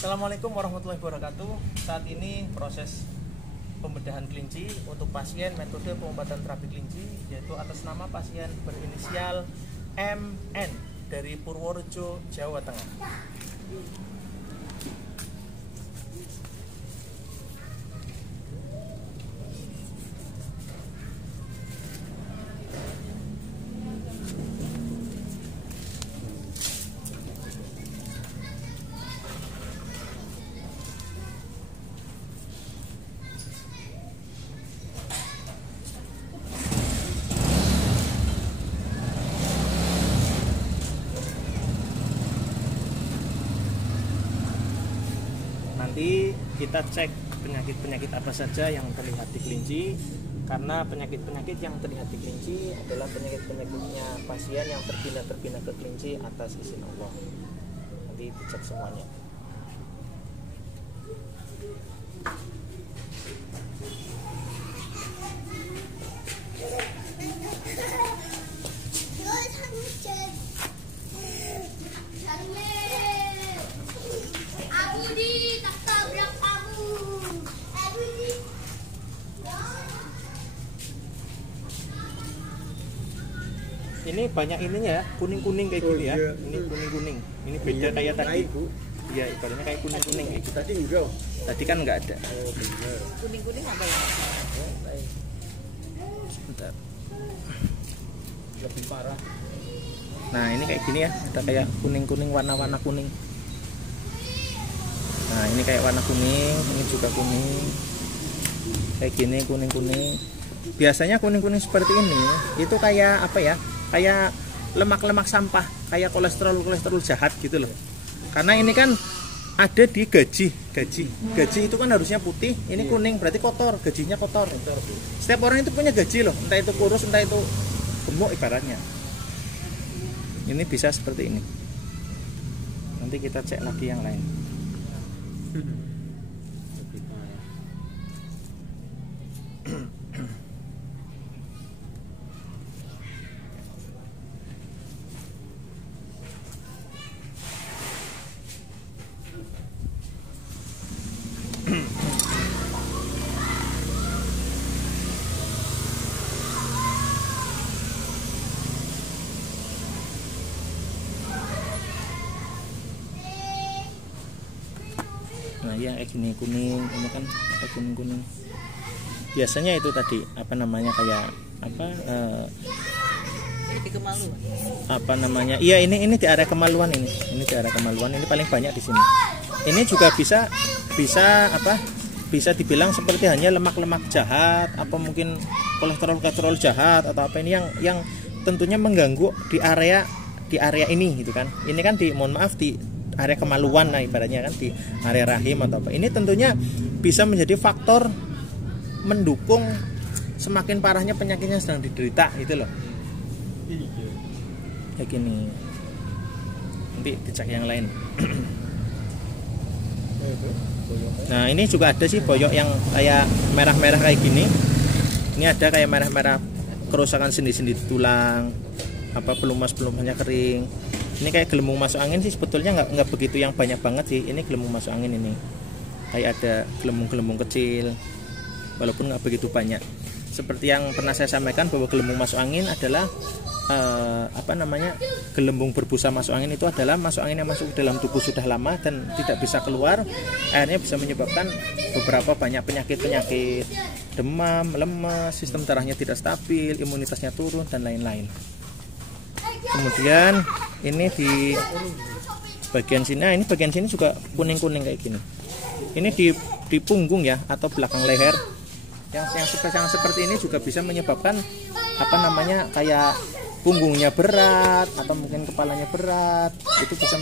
Assalamualaikum warahmatullahi wabarakatuh. Saat ini proses pembedahan kelinci untuk pasien metode pengobatan terapi kelinci, yaitu atas nama pasien berinisial MN dari Purworejo, Jawa Tengah. Nanti kita cek penyakit-penyakit apa saja yang terlihat di kelinci, karena penyakit-penyakit yang terlihat di kelinci adalah penyakit-penyakitnya pasien yang terpindah ke kelinci atas izin Allah. Nanti dicek semuanya. Ini banyak ininya ya, kuning-kuning kayak gini ya. Iya. Ini kuning-kuning. Ini beda kayak tadi. Iya, ibaratnya kayak kuning-kuning kayak gitu. Tadi enggak. Tadi kan nggak ada. Oh, benar. Kuning-kuning apa ya? Sebentar. Lebih parah. Nah, ini kayak gini ya. Ada kayak kuning-kuning, warna-warna kuning. Nah, ini kayak warna kuning, ini juga kuning. Kayak gini kuning-kuning. Biasanya kuning-kuning seperti ini itu kayak apa ya? Kayak lemak-lemak sampah, kayak kolesterol jahat gitu loh. Karena ini kan ada di gaji itu kan harusnya putih, ini kuning, berarti kotor, gajinya kotor. Setiap orang itu punya gaji loh, entah itu kurus, entah itu gemuk ibaratnya. Ini bisa seperti ini. Nanti kita cek lagi yang lain. Lebih parah. Nah, yang kayak gini kuning, ini kan kayak kuning-kuning. Biasanya itu tadi apa namanya kayak apa Jadi kemaluan. apa namanya? Iya, ini di area kemaluan ini. Ini di area kemaluan, ini paling banyak di sini. Ini juga bisa apa? Bisa dibilang seperti hanya lemak-lemak jahat, apa mungkin kolesterol jahat atau apa ini yang tentunya mengganggu di area ini gitu kan. Ini kan mohon maaf di area kemaluan, nah ibaratnya kan di area rahim atau apa. Ini tentunya bisa menjadi faktor mendukung semakin parahnya penyakitnya sedang diderita gitu loh. Kayak gini. Nanti dicek yang lain. Nah, ini juga ada sih boyok yang kayak merah-merah kayak gini. Ini ada kayak merah-merah kerusakan sendi-sendi tulang, apa pelumas-pelumasnya kering. Ini kayak gelembung masuk angin sih, sebetulnya nggak begitu yang banyak banget sih. Ini gelembung masuk angin ini. Kayak ada gelembung-gelembung kecil, walaupun nggak begitu banyak. Seperti yang pernah saya sampaikan bahwa gelembung masuk angin adalah apa namanya, gelembung berbusa masuk angin itu adalah masuk angin yang masuk ke dalam tubuh sudah lama dan tidak bisa keluar. Akhirnya bisa menyebabkan beberapa banyak penyakit, demam, lemas, sistem darahnya tidak stabil, imunitasnya turun dan lain-lain. Kemudian ini di bagian sini, nah ini bagian sini juga kuning-kuning kayak gini. Ini di punggung ya atau belakang leher. Yang seperti ini juga bisa menyebabkan apa namanya kayak punggungnya berat atau mungkin kepalanya berat. Itu bisa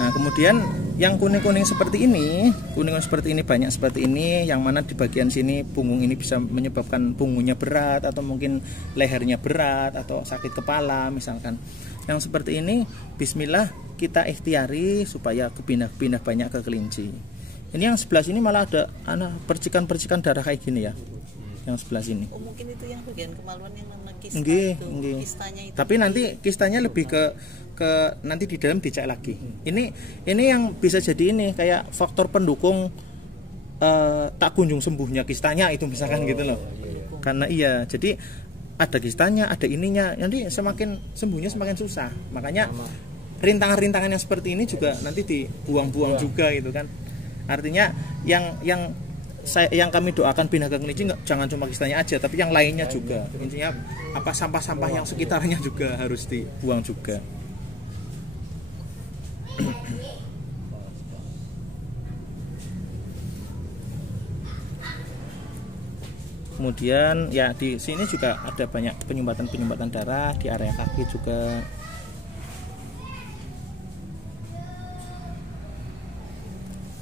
Nah, kemudian yang kuning-kuning seperti ini, banyak seperti ini, yang mana di bagian sini punggung ini bisa menyebabkan punggungnya berat atau mungkin lehernya berat atau sakit kepala misalkan. Yang seperti ini bismillah kita ikhtiari supaya kepindah-pindah banyak ke kelinci. Ini yang sebelah sini malah ada percikan-percikan darah kayak gini ya. Yang sebelah sini. Oh, mungkin itu yang bagian kemaluan yang mana kista Nggih, itu. nggih. Kistanya itu. Tapi nanti kistanya lebih ke nanti di dalam dicek lagi. Ini yang bisa jadi ini kayak faktor pendukung tak kunjung sembuhnya kistanya itu misalkan gitu loh. Karena iya, jadi ada kistanya, ada ininya, nanti semakin sembuhnya semakin susah. Makanya rintangan-rintangan yang seperti ini juga nanti dibuang-buang juga gitu kan. Artinya yang kami doakan pindah ke kelinci jangan cuma kistanya aja, tapi yang lainnya juga. Intinya apa sampah-sampah yang sekitarnya juga harus dibuang juga. Kemudian ya di sini juga ada banyak penyumbatan darah di area kaki juga.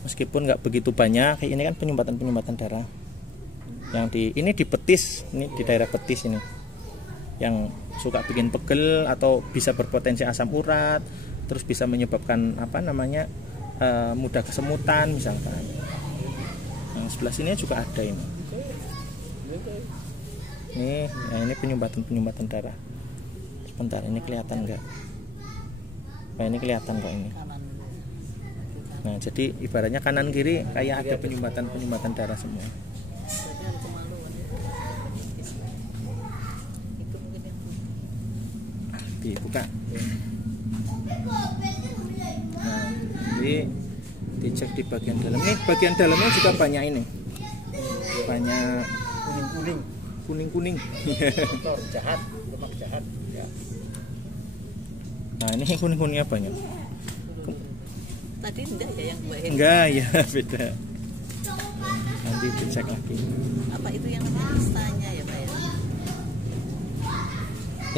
Meskipun nggak begitu banyak, ini kan penyumbatan darah. Yang ini di betis, ini di daerah betis ini. Yang suka bikin pegel atau bisa berpotensi asam urat, terus bisa menyebabkan mudah kesemutan misalkan. Yang sebelah sini juga ada ini. Ini penyumbatan darah. Sebentar, ini kelihatan nggak? Nah, ini kelihatan kok ini. Nah, jadi ibaratnya kanan kiri kayak ada penyumbatan darah semua. Dibuka. Nah, jadi dicek di bagian dalam. Ini bagian dalamnya juga banyak ini. Banyak kuning-kuning. Jahat, lemak jahat. Ya. Nah, ini kuning-kuningnya banyak. Tadi enggak ya yang Mbak Heni? Enggak ya, beda. Nanti dicek lagi. Apa itu yang namanya kistanya ya, Pak ya?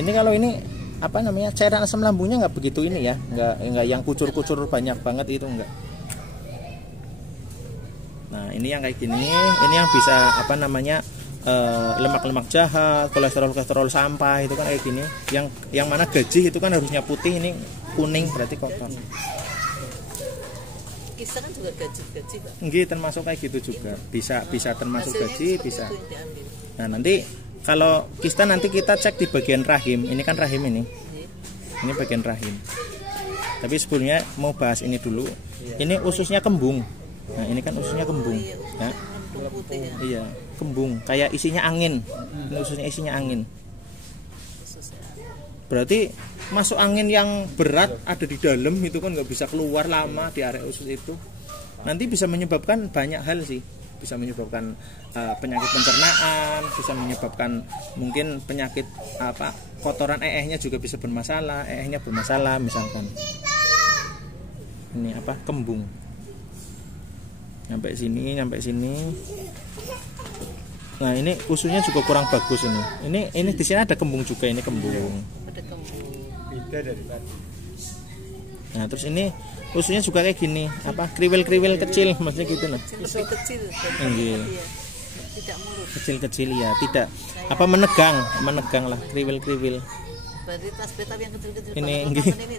Ini kalau ini cairan asam lambungnya nggak begitu ini ya, nggak yang kucur-kucur banyak banget itu enggak. Nah, ini yang kayak gini, ini yang bisa lemak-lemak jahat, kolesterol sampah itu kan kayak gini. Yang mana gaji itu kan harusnya putih, ini kuning berarti kotor. Kista kan juga gaji Pak. Nggih, termasuk kayak gitu juga. Bisa termasuk Hasilnya gaji, seperti bisa. itu yang diambil. Nah, nanti kalau kista nanti kita cek di bagian rahim. Ini kan rahim ini. Ini bagian rahim. Tapi sebelumnya mau bahas ini dulu. Ini ususnya kembung. Nah, ini kan ususnya kembung. Ya. Putih ya. Iya, kembung. Kayak isinya angin. Ini ususnya isinya angin. Berarti masuk angin yang berat ada di dalam itu kan nggak bisa keluar lama di area usus itu. Nanti bisa menyebabkan banyak hal sih. Bisa menyebabkan penyakit pencernaan, bisa menyebabkan mungkin penyakit kotoran EE-nya juga bisa bermasalah, EE-nya bermasalah misalkan. Ini kembung. Sampai sini. Nah, ini ususnya juga kurang bagus ini. Ini di sini ada kembung juga, ini kembung. Ada kembung. Beda dari tadi. Nah, terus ini ususnya juga kayak gini, kriwil-kriwil kecil maksudnya gitu nah. Lebih kecil dari Iya. tadi ya. Tidak mulus. Kecil-kecil ya, tidak menegang lah, kriwil-kriwil. Berarti tas beta yang kecil-kecil Ini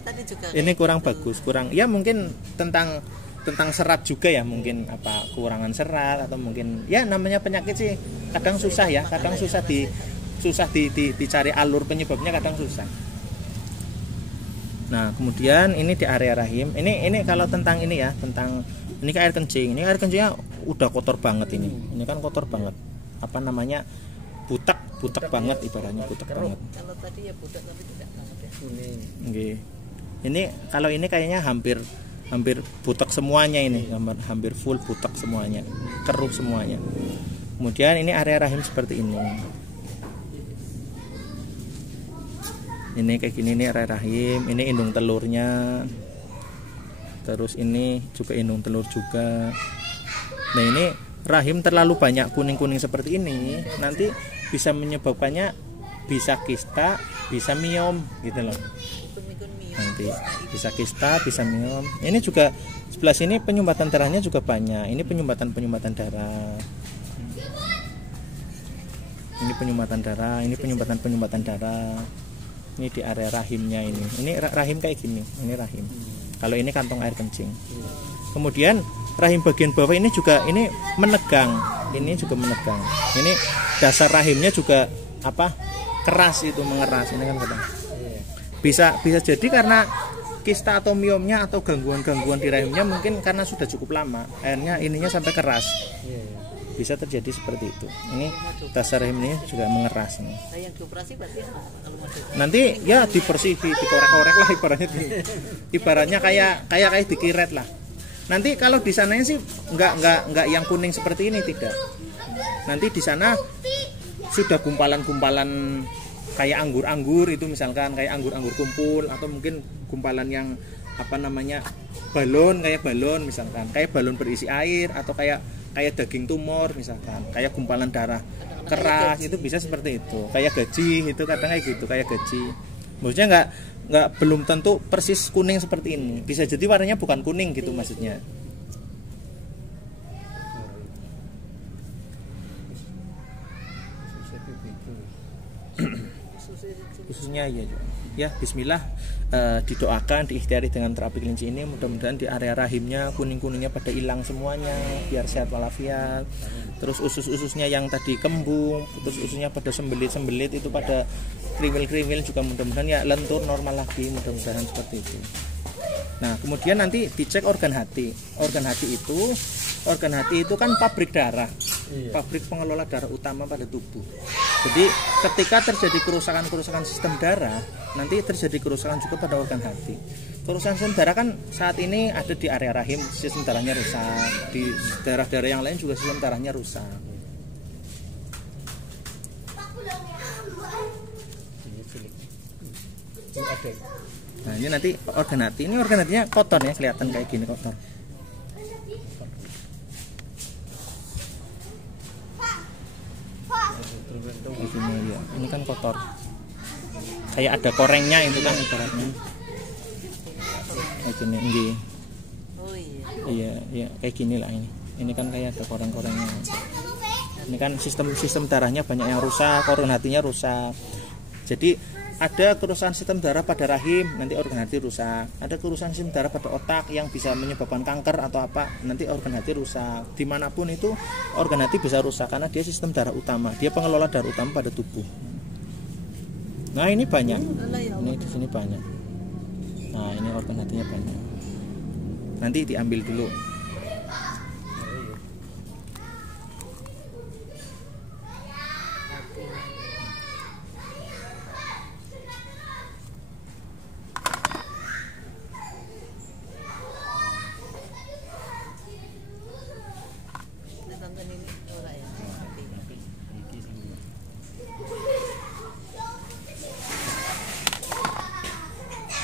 tadi juga ini kurang bagus, ya mungkin tentang serat juga ya, mungkin kekurangan serat atau mungkin ya namanya penyakit sih kadang susah ya, kadang susah dicari alur penyebabnya, kadang susah. Nah, kemudian ini di area rahim. Ini kalau tentang ini ya, ini air kencing. Ini air kencingnya udah kotor banget ini. Ini kan kotor banget. Butek banget ibaratnya, butek banget. Kalau tadi ya budak tapi tidak banget ya. Nggih. Ini kalau ini kayaknya hampir butek semuanya ini, hampir full butek semuanya, keruh semuanya. Kemudian ini area rahim seperti ini. Ini kayak gini, ini area rahim, ini indung telurnya. Terus ini juga indung telur juga. Nah, ini rahim terlalu banyak kuning-kuning seperti ini, nanti bisa menyebabkannya bisa kista, bisa miom gitu loh. nanti bisa kista, bisa miom. Ini juga sebelah sini penyumbatan darahnya juga banyak. Ini penyumbatan darah. Ini penyumbatan darah, ini penyumbatan darah. Ini di area rahimnya ini. Ini rahim kayak gini, ini rahim. Kalau ini kantong air kencing. Kemudian rahim bagian bawah ini juga ini menegang. Ini juga menegang. Ini dasar rahimnya juga apa? Keras itu, mengeras. Ini kan kadang. Bisa jadi karena kista atau miomnya atau gangguan-gangguan di rahimnya mungkin karena sudah cukup lama. Akhirnya ininya sampai keras. Bisa terjadi seperti itu. Ini dasar rahim ini juga mengeras nih. Nah, yang dioperasi berarti apa? Kalau mau Nanti ya dibersih, dikorek-korek lah ibaratnya kayak dikiret lah. Nanti kalau di sananya sih nggak yang kuning seperti ini, tidak. Nanti di sana sudah gumpalan-gumpalan kayak anggur-anggur itu, misalkan kayak anggur-anggur kumpul, atau mungkin gumpalan yang apa namanya balon, kayak balon misalkan, kayak balon berisi air, atau kayak daging tumor misalkan, kayak gumpalan darah keras, itu bisa seperti itu, kayak gaji itu kadang kayak gitu, kayak gaji. Maksudnya nggak belum tentu persis kuning seperti ini, bisa jadi warnanya bukan kuning gitu maksudnya. Khususnya ya bismillah, didoakan, diikhtiari dengan terapi kelinci ini, mudah-mudahan di area rahimnya kuning-kuningnya pada hilang semuanya, biar sehat walafiat. Terus usus-ususnya yang tadi kembung, terus ususnya pada sembelit itu pada kriwil-kriwil juga mudah-mudahan ya lentur normal lagi, mudah-mudahan seperti itu. Nah kemudian nanti dicek organ hati. Organ hati itu kan pabrik darah, pabrik pengelola darah utama pada tubuh. Jadi ketika terjadi kerusakan sistem darah, nanti terjadi kerusakan juga pada organ hati. Kerusakan sistem darah kan saat ini ada di area rahim, sistem darahnya rusak. Di daerah-daerah yang lain juga sistem darahnya rusak. Nah ini nanti organ hati, ini organ hatinya kotor ya, kelihatan kayak gini kotor. Ini, ya. Ini kan kotor, kayak ada korengnya itu kan ibaratnya. Kayak gini, ini. Oh iya. Iya, kayak gini lah ini. Ini kan kayak ada koreng-korengnya. Ini kan sistem darahnya banyak yang rusak, organ hatinya rusak. Jadi ada kerusakan sistem darah pada rahim, nanti organ hati rusak. Ada kerusakan sistem darah pada otak yang bisa menyebabkan kanker atau apa, nanti organ hati rusak. Dimanapun itu organ hati bisa rusak karena dia sistem darah utama, dia pengelola darah utama pada tubuh. Nah ini banyak, ini di sini banyak. Nah ini organ hatinya banyak. Nanti diambil dulu.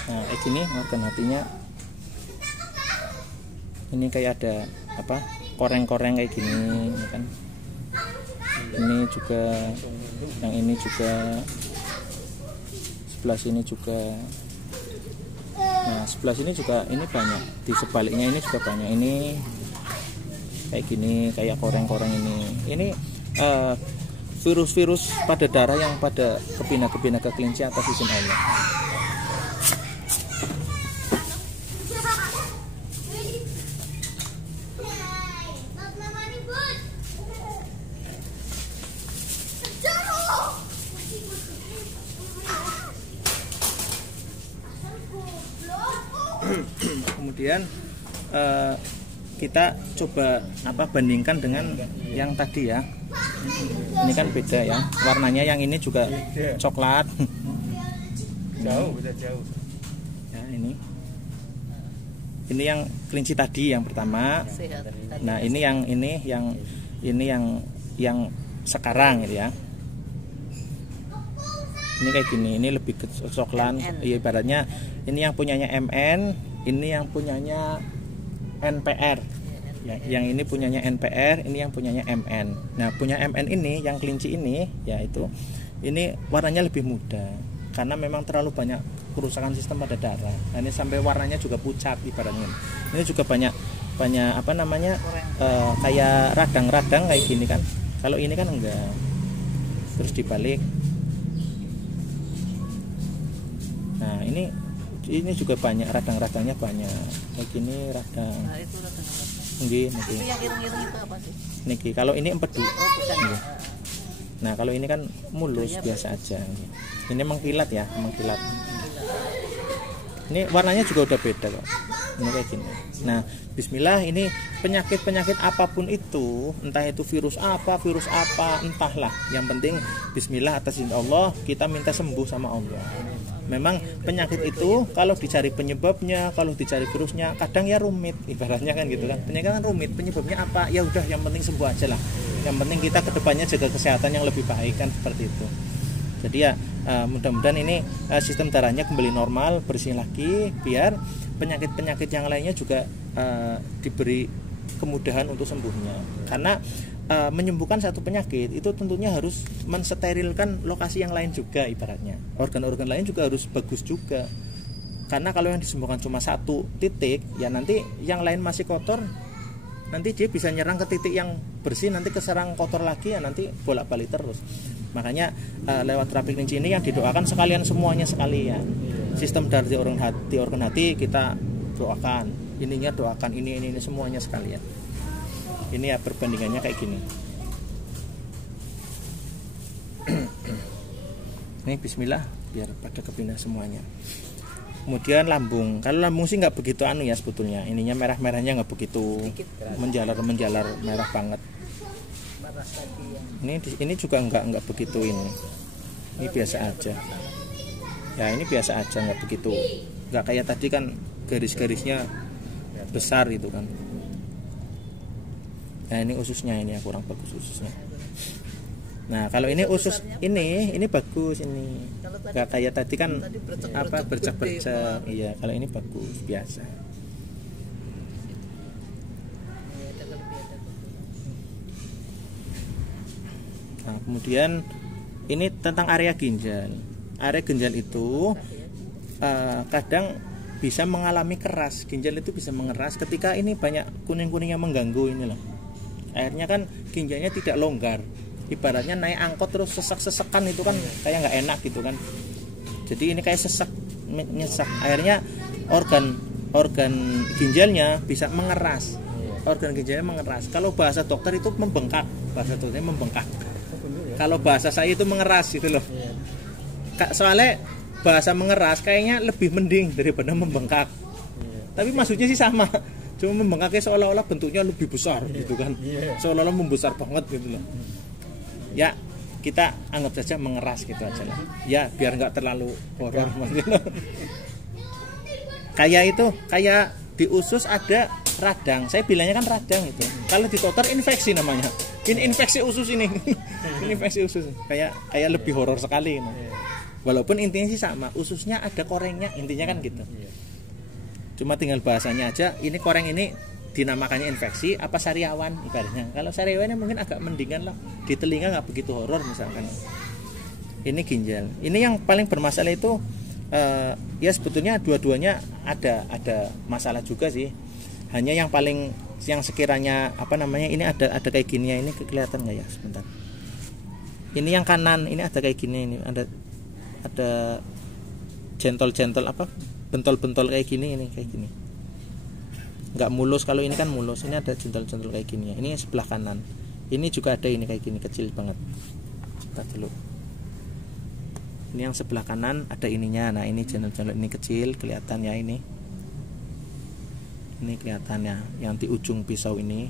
Nah kayak gini organ hatinya, ini kayak ada apa koreng-koreng kayak gini kan. Ini juga, yang ini juga, sebelah sini juga. Nah sebelah sini juga ini banyak, di sebaliknya ini juga banyak. Ini kayak gini, kayak koreng-koreng ini. Ini virus-virus pada darah yang pada kepina-kepina ke kelinci atas izin Allah. Kemudian kita coba bandingkan dengan yang tadi ya. Ini kan beda ya, warnanya yang ini juga coklat. Jauh, beda jauh. Ya ini yang kelinci tadi yang pertama. Nah ini yang sekarang gitu ya. Ini kayak gini, ini lebih ke coklat. Iya ibaratnya ini yang punyanya MN, ini yang punyanya NPR. Ya, yang ini punyanya NPR, ini yang punyanya MN. Nah, punya MN ini yang kelinci ini yaitu ini warnanya lebih muda karena memang terlalu banyak kerusakan sistem pada darah. Nah, ini sampai warnanya juga pucat ibaratnya. Ini juga banyak apa namanya kayak radang-radang kayak gini kan. Kalau ini kan enggak. Terus dibalik. Nah, ini juga banyak radang-radangnya banyak. Kayak gini radang. Nah, itu radang-radang. Nggih, Itu yang ireng-ireng itu apa sih? niki. Kalau ini empedu. Bukan. Nah, kalau ini kan mulus biasa aja. Ini mengkilat ya, mengkilat. Ini warnanya juga udah beda kok. Ini kayak gini. Nah, bismillah, ini penyakit-penyakit apapun itu, entah itu virus apa, entahlah. Yang penting bismillah atas izin Allah, kita minta sembuh sama Allah. Memang penyakit itu kalau dicari penyebabnya, kalau dicari virusnya, kadang ya rumit, ibaratnya kan gitu kan. Penyakit kan rumit, penyebabnya apa? Ya udah, yang penting sembuh aja lah. Yang penting kita kedepannya jaga kesehatan yang lebih baik kan, seperti itu. Jadi ya mudah-mudahan ini sistem darahnya kembali normal, bersih lagi, biar penyakit-penyakit yang lainnya juga diberi kemudahan untuk sembuhnya. Karena menyembuhkan satu penyakit itu tentunya harus mensterilkan lokasi yang lain juga, ibaratnya organ-organ lain juga harus bagus juga. Karena kalau yang disembuhkan cuma satu titik, ya nanti yang lain masih kotor, nanti dia bisa nyerang ke titik yang bersih, nanti keserang kotor lagi, ya nanti bolak-balik terus. Makanya lewat terapi kelinci ini yang didoakan sekalian, semuanya sekalian. Sistem dari organ hati kita doakan, ininya doakan, ini semuanya sekalian. Ini ya perbandingannya kayak gini. Ini bismillah biar pada kepindah semuanya. Kemudian lambung. Kalau lambung sih nggak begitu ya sebetulnya. Ininya merah-merahnya nggak begitu menjalar merah banget. Ini juga nggak begitu ini. Ini biasa aja. Ya ini biasa aja, nggak begitu. Nggak kayak tadi kan garis-garisnya besar gitu kan. Nah ini ususnya, ini yang kurang bagus ususnya. Nah kalau ini usus ini bagus, ini nggak kayak tadi kan apa bercak-bercak. Iya, kalau ini bagus biasa. Nah kemudian ini tentang area ginjal. Area ginjal itu kadang bisa mengalami keras. Ginjal itu bisa mengeras ketika ini banyak kuning-kuning yang mengganggu ini loh. Akhirnya kan ginjalnya tidak longgar. Ibaratnya naik angkot terus sesek-sesekan itu kan kayak nggak enak gitu kan. Jadi ini kayak sesek, nyesek. Akhirnya organ ginjalnya bisa mengeras. Organ ginjalnya mengeras. Kalau bahasa dokter itu membengkak. Bahasa dokternya membengkak. Kalau bahasa saya itu mengeras gitu loh. Soalnya bahasa mengeras kayaknya lebih mending daripada membengkak. Tapi maksudnya sih sama. Cuma membengkaknya seolah-olah bentuknya lebih besar gitu kan. Seolah-olah membesar banget gitu loh. Ya kita anggap saja mengeras gitu aja lah. Ya biar nggak terlalu horor maksudnya. Kayak di usus ada radang. Saya bilangnya kan radang itu. Kalau di dokter infeksi namanya. Ini infeksi usus ini. Ini infeksi usus. Kayak lebih horor sekali ini. Walaupun intinya sih sama. Ususnya ada korengnya, intinya kan gitu. Cuma tinggal bahasanya aja. Ini koreng ini dinamakannya infeksi apa sariawan ibaratnya. Kalau sariawannya mungkin agak mendingan lah. Di telinga nggak begitu horor misalkan. Ini ginjal. Ini yang paling bermasalah itu ya sebetulnya dua-duanya ada masalah juga sih. Hanya yang sekiranya apa namanya ini ada kayak gini ya, ini kelihatan nggak ya sebentar. Ini yang kanan ini ada kayak gini, ini ada jentol-jentol apa bentol-bentol kayak gini, ini kayak gini. Nggak mulus, kalau ini kan mulus, ini ada jentol-jentol kayak gini ya. Ini sebelah kanan. Ini juga ada ini kayak gini kecil banget. Kita dulu. Ini yang sebelah kanan ada ininya. Nah, ini jentol-jentol ini kecil kelihatan ya ini. Ini kelihatannya yang di ujung pisau ini.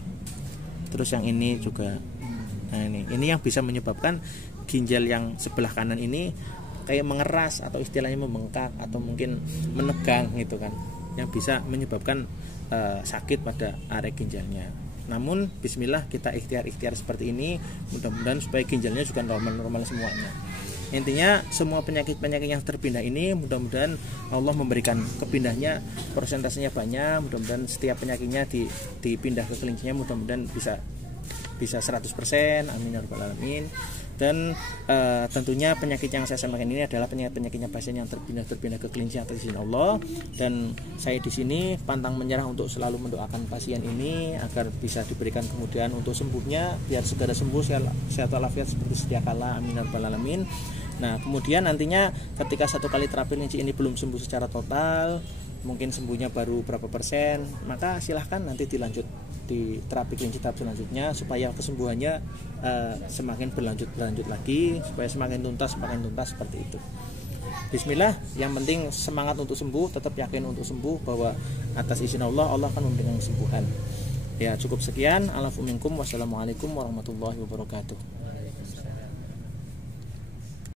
Terus yang ini juga. Nah, ini yang bisa menyebabkan ginjal yang sebelah kanan ini kayak mengeras atau istilahnya membengkak atau mungkin menegang gitu kan, yang bisa menyebabkan sakit pada area ginjalnya. Namun bismillah kita ikhtiar seperti ini, mudah-mudahan supaya ginjalnya juga normal semuanya. Intinya semua penyakit-penyakit yang terpindah ini mudah-mudahan Allah memberikan kepindahnya, persentasenya banyak. Mudah-mudahan setiap penyakitnya dipindah ke kelincinya, mudah-mudahan bisa bisa 100%, amin ya rabbal alamin. Dan tentunya penyakit yang saya sampaikan ini adalah penyakitnya pasien yang terpindah ke kelinci atas izin Allah. Dan saya di sini pantang menyerah untuk selalu mendoakan pasien ini agar bisa diberikan kemudahan untuk sembuhnya, biar segera sembuh sehat walafiat seperti sedia kala, amin ya rabbal alamin. Nah kemudian nantinya ketika 1 kali terapi kelinci ini belum sembuh secara total, mungkin sembuhnya baru berapa persen, maka silahkan nanti dilanjut di terapi kelinci tahap selanjutnya supaya kesembuhannya semakin berlanjut lagi, supaya semakin tuntas seperti itu. Bismillah, yang penting semangat untuk sembuh, tetap yakin untuk sembuh bahwa atas izin Allah akan memberikan kesembuhan. Ya cukup sekian. Alafu minkum, wassalamualaikum warahmatullahi wabarakatuh.